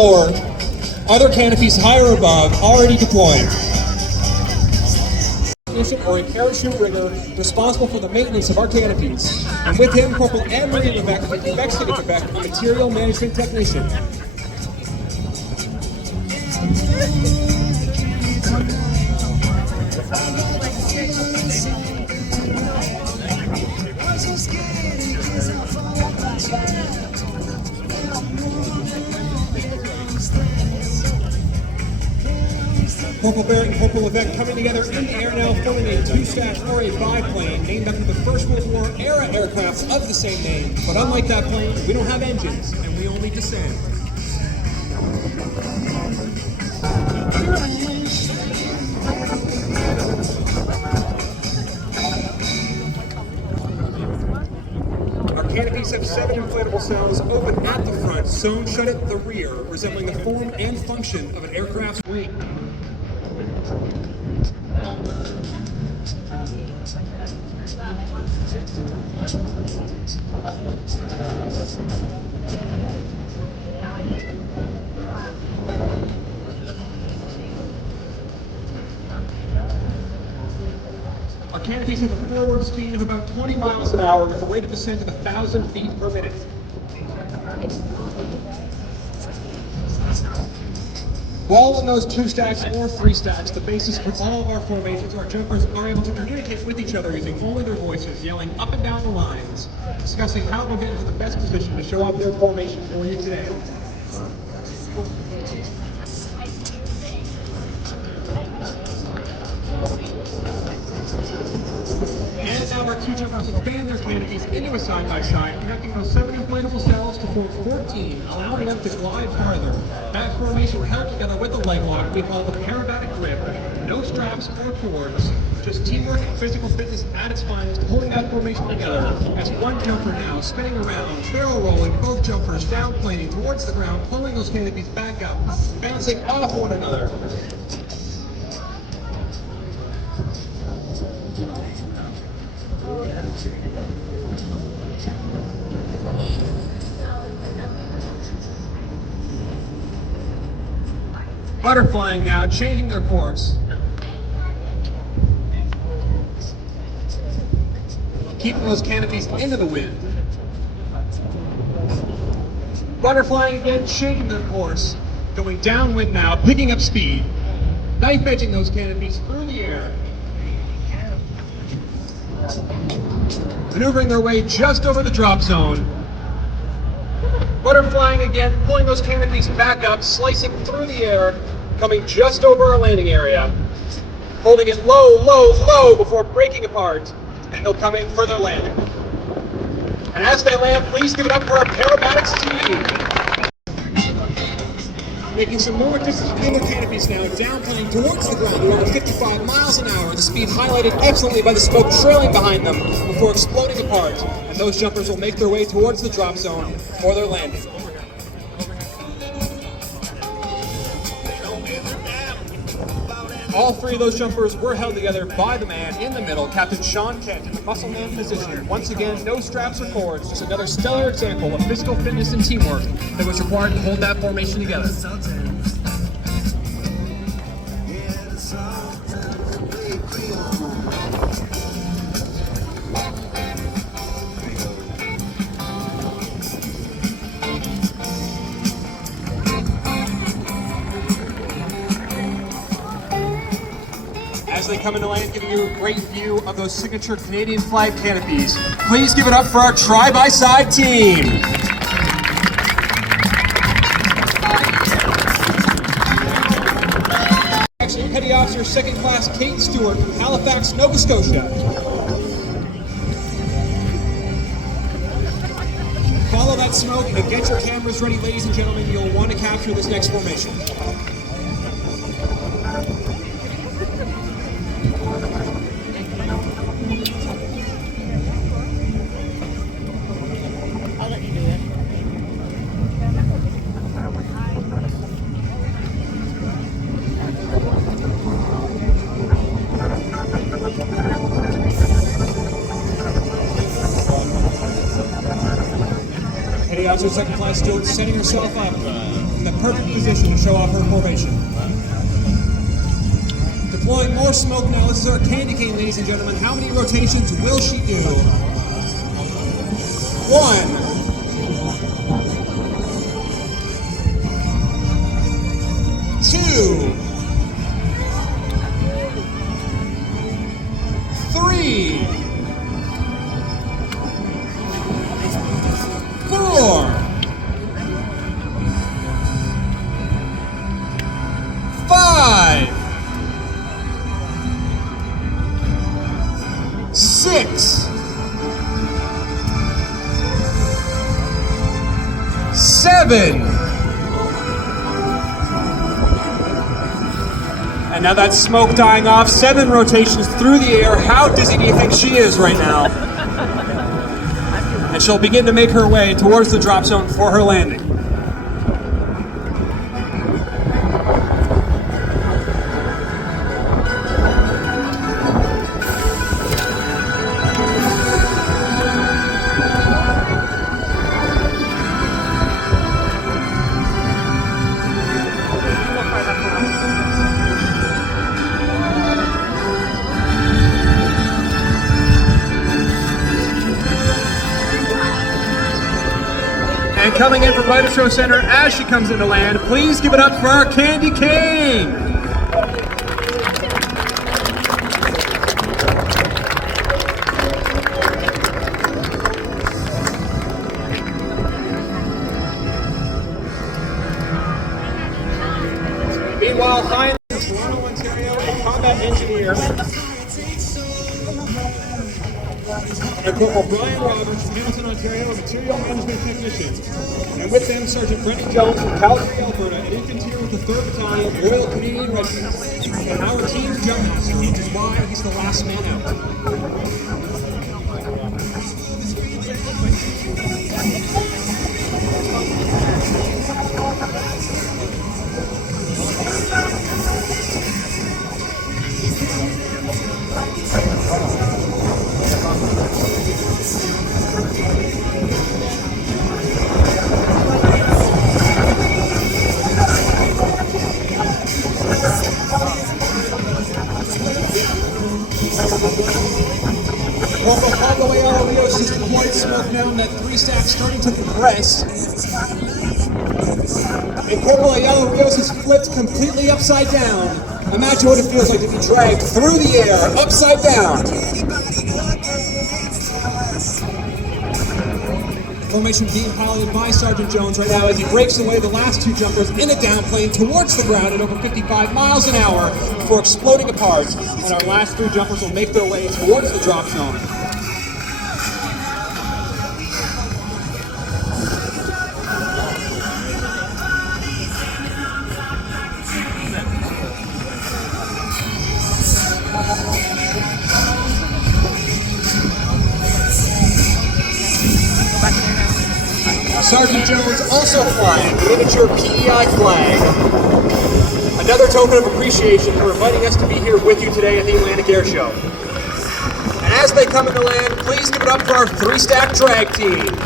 lower, other canopies higher above, already deployed. Or a parachute rigger responsible for the maintenance of our canopies. And with him, Corporal Anne-Marie Levesque, a material management technician. Corporal Barrett and Corporal Levesque coming together in the air now, forming a two-stack or a biplane named after the First World War era aircraft of the same name. But unlike that plane, we don't have engines, and we only descend. Our canopies have 7 inflatable cells open at the front, sewn shut at the rear, resembling the form and function of an aircraft's wing. Our canopies have a forward speed of about 20 miles an hour with a rate of descent of 1,000 feet per minute. While in those 2 stacks or 3 stacks, the basis for all of our formations, our jumpers are able to communicate with each other using only their voices, yelling up and down the lines, discussing how they'll get into the best position to show off their formation for you today. And now our 2 jumpers expand their canopies into a side-by-side, connecting those 7 inflatable cells to form 14, allowing them to glide farther. That formation held together with the leg lock we call the parabatic grip. No straps or cords, just teamwork and physical fitness at its finest, holding that formation together as one jumper now spinning around, barrel rolling, both jumpers down planing towards the ground, pulling those canopies back up, bouncing off one another. Butterflying now, changing their course. Keeping those canopies into the wind. Butterflying again, changing their course. Going downwind now, picking up speed. Knife edging those canopies through the air. Maneuvering their way just over the drop zone. Butterflying again, pulling those canopies back up, slicing through the air, coming just over our landing area. Holding it low, low, low before breaking apart, and they'll come in for their landing. And as they land, please give it up for our paramedics team. Making some more distance between their canopies now, downplaning towards the ground around 55 miles an hour, the speed highlighted excellently by the smoke trailing behind them before exploding apart. And those jumpers will make their way towards the drop zone for their landing. All 3 of those jumpers were held together by the man in the middle, Captain Sean Kent, in the muscle man position. Once again, no straps or cords, just another stellar example of physical fitness and teamwork that was required to hold that formation together. As they come into land, giving you a great view of those signature Canadian flag canopies. Please give it up for our tri-by-side team. Petty Officer Second Class Kate Stewart from Halifax, Nova Scotia. Follow that smoke and get your cameras ready, ladies and gentlemen. You'll want to capture this next formation. Petty Officer Second Class Stewart setting herself up in the perfect position to show off her formation. Deploying more smoke now. This is our candy cane, ladies and gentlemen. How many rotations will she do? 1. 2. 3. 4. 5. 6. 7. And now that smoke dying off, 7 rotations through the air. How dizzy do you think she is right now? And she'll begin to make her way towards the drop zone for her landing. And coming in from Light Show Center as she comes into land, please give it up for our Candy Cane! Meanwhile, high in Toronto, Ontario, a combat engineer and Corporal Brian Roberts from Hamilton, Ontario, a material management technician. And with them, Sergeant Brendan Jones from Calgary, Alberta, an infantry with the 3rd Battalion, Royal Canadian Regiment, and our team's jump master, which is why he's the last man out. Corporal Pablo Ayala Rios has deployed smoke now, and that 3-stack starting to compress. And Corporal Ayala Rios is flipped completely upside down. Imagine what it feels like to be dragged through the air, upside down. Formation being piloted by Sergeant Jones right now as he breaks away the last 2 jumpers in a downplane towards the ground at over 55 miles an hour before exploding apart, and our last 3 jumpers will make their way towards the drop zone. Sergeant Jones also flying the miniature PEI flag. Another token of appreciation for inviting us to be here with you today at the Atlantic Air Show. And as they come into land, please give it up for our 3-stack drag team.